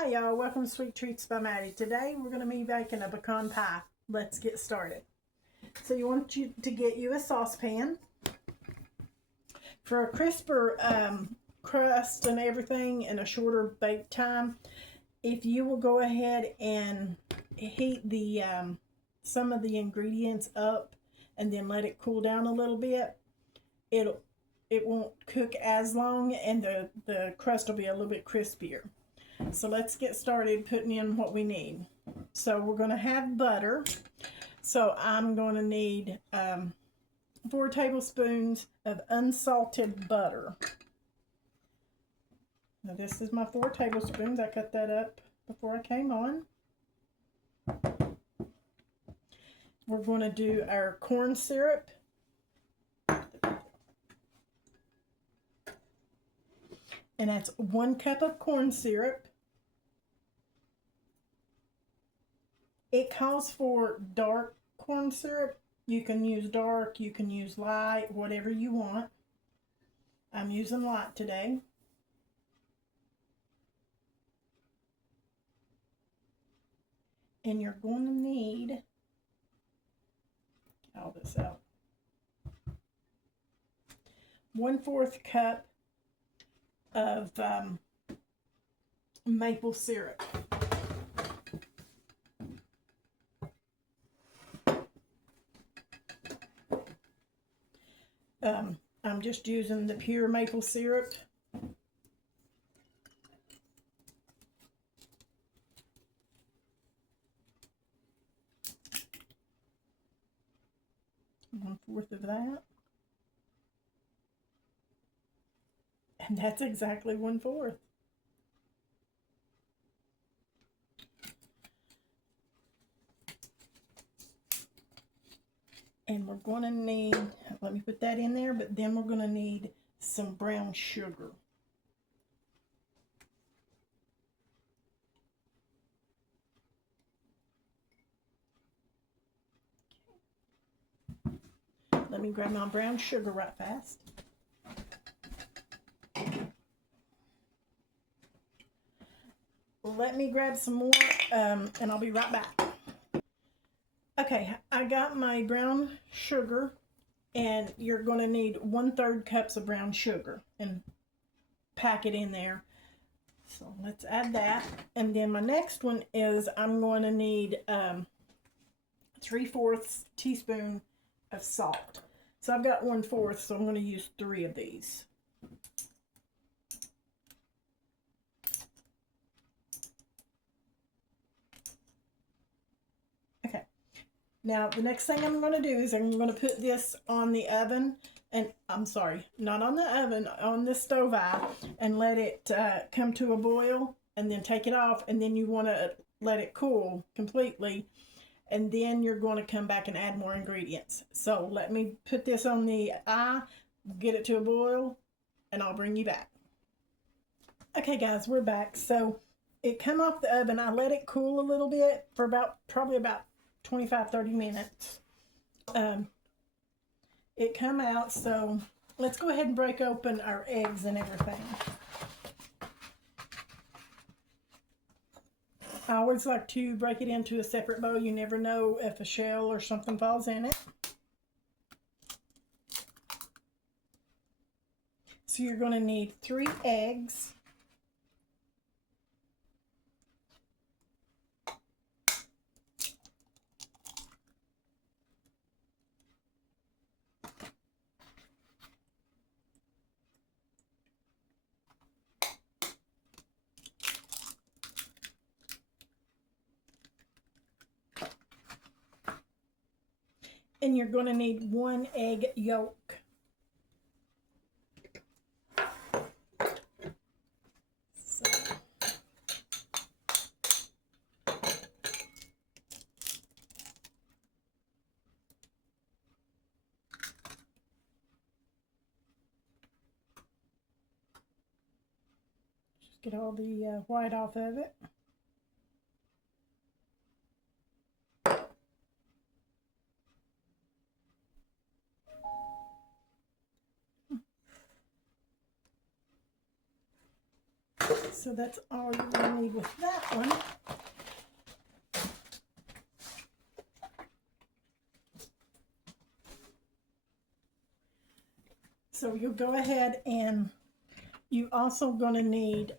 Hi y'all, welcome to Sweet Treats by Maddie. Today we're going to be making a pecan pie. Let's get started. So you want to get you a saucepan. For a crisper crust and everything and a shorter bake time, if you will go ahead and heat the some of the ingredients up and then let it cool down a little bit, it won't cook as long and the crust will be a little bit crispier. So let's get started putting in what we need. So we're going to have butter. So I'm going to need 4 tablespoons of unsalted butter. Now this is my 4 tablespoons. I cut that up before I came on. We're going to do our corn syrup. And that's 1 cup of corn syrup. It calls for dark corn syrup. You can use dark, you can use light, whatever you want. I'm using light today. And you're going to need, get all this out, 1/4 cup of maple syrup. I'm just using the pure maple syrup. One-fourth of that. And that's exactly 1/4. And we're going to need, let me put that in there, but then we're going to need some brown sugar. Let me grab my brown sugar right fast. Let me grab some more and I'll be right back. Okay, I got my brown sugar, and you're going to need 1/3 cups of brown sugar and pack it in there. So let's add that. And then my next one is I'm going to need 3/4 teaspoon of salt. So I've got 1/4, so I'm going to use 3 of these. Okay. Now the next thing I'm going to do is I'm going to put this on the oven, and I'm sorry, not on the oven, on the stove eye, and let it come to a boil, and then take it off, and then you want to let it cool completely, and then you're going to come back and add more ingredients. So let me put this on the eye, get it to a boil, and I'll bring you back. Okay guys, we're back. So it come off the oven. I let it cool a little bit for probably about 25-30 minutes. It come out, so let's go ahead and break open our eggs and everything. I always like to break it into a separate bowl. You never know if a shell or something falls in it. So you're going to need 3 eggs. And you're going to need 1 egg yolk. So, just get all the white off of it. So So that's all you're going to need with that one. So you'll go ahead and you also going to need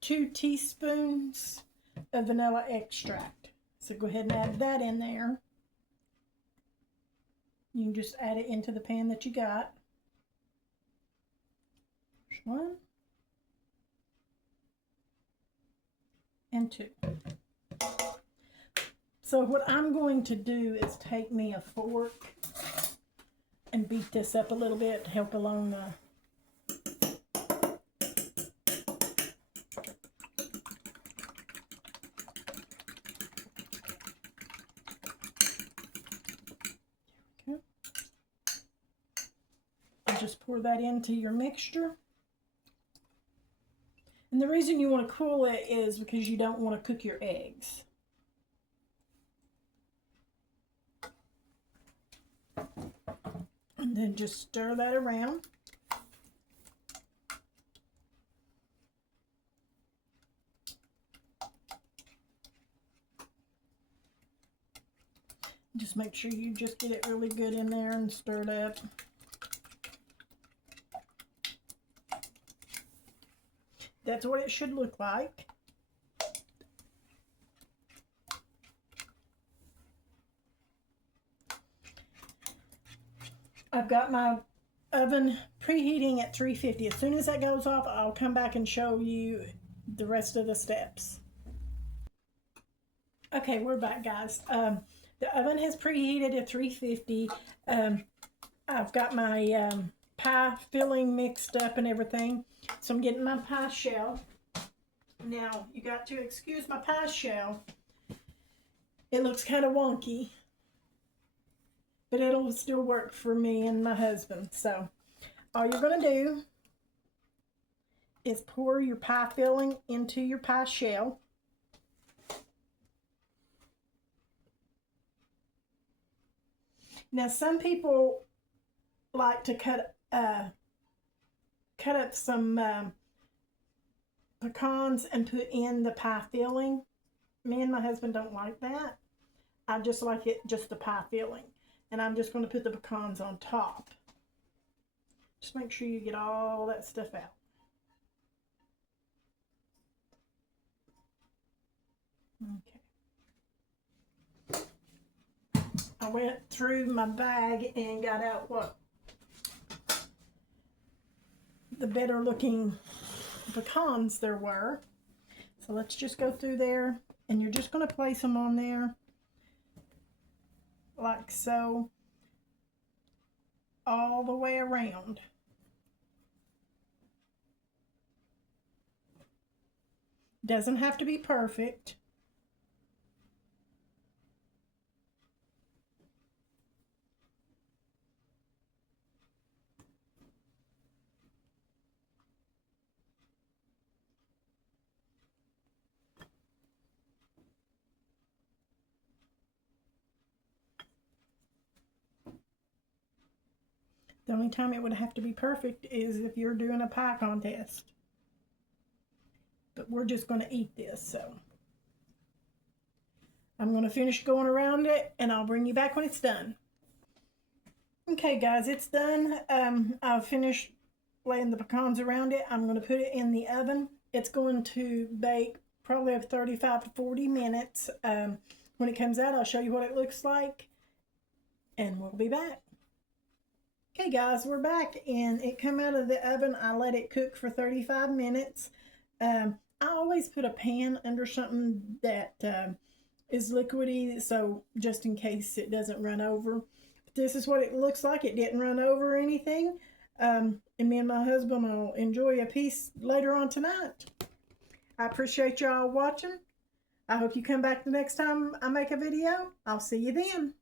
2 teaspoons of vanilla extract. So go ahead and add that in there. You can just add it into the pan that you got. There's 1 and 2. So what I'm going to do is take me a fork and beat this up a little bit to help along the just pour that into your mixture. And the reason you want to cool it is because you don't want to cook your eggs. And then just stir that around. Just make sure you just get it really good in there and stir it up. That's what it should look like. I've got my oven preheating at 350. As soon as that goes off, I'll come back and show you the rest of the steps. Okay, we're back, guys. The oven has preheated at 350. I've got my pie filling mixed up and everything. So I'm getting my pie shell. Now, you got to excuse my pie shell. It looks kind of wonky, but it'll still work for me and my husband. So all you're going to do is pour your pie filling into your pie shell. Now, some people like to cut up some pecans and put in the pie filling. Me and my husband don't like that. I just like it just the pie filling. And I'm just going to put the pecans on top. Just make sure you get all that stuff out. Okay. I went through my bag and got out what the better looking pecans there were. So let's just go through there, and you're just going to place them on there like so all the way around. Doesn't have to be perfect. The only time it would have to be perfect is if you're doing a pie contest. But we're just going to eat this, so. I'm going to finish going around it, and I'll bring you back when it's done. Okay, guys, it's done. I've finished laying the pecans around it. I'm going to put it in the oven. It's going to bake probably 35 to 40 minutes. When it comes out, I'll show you what it looks like, and we'll be back. Okay, guys, we're back, and it came out of the oven. I let it cook for 35 minutes. I always put a pan under something that is liquidy, so just in case it doesn't run over. But this is what it looks like. It didn't run over or anything. And me and my husband will enjoy a piece later on tonight. I appreciate y'all watching. I hope you come back the next time I make a video. I'll see you then.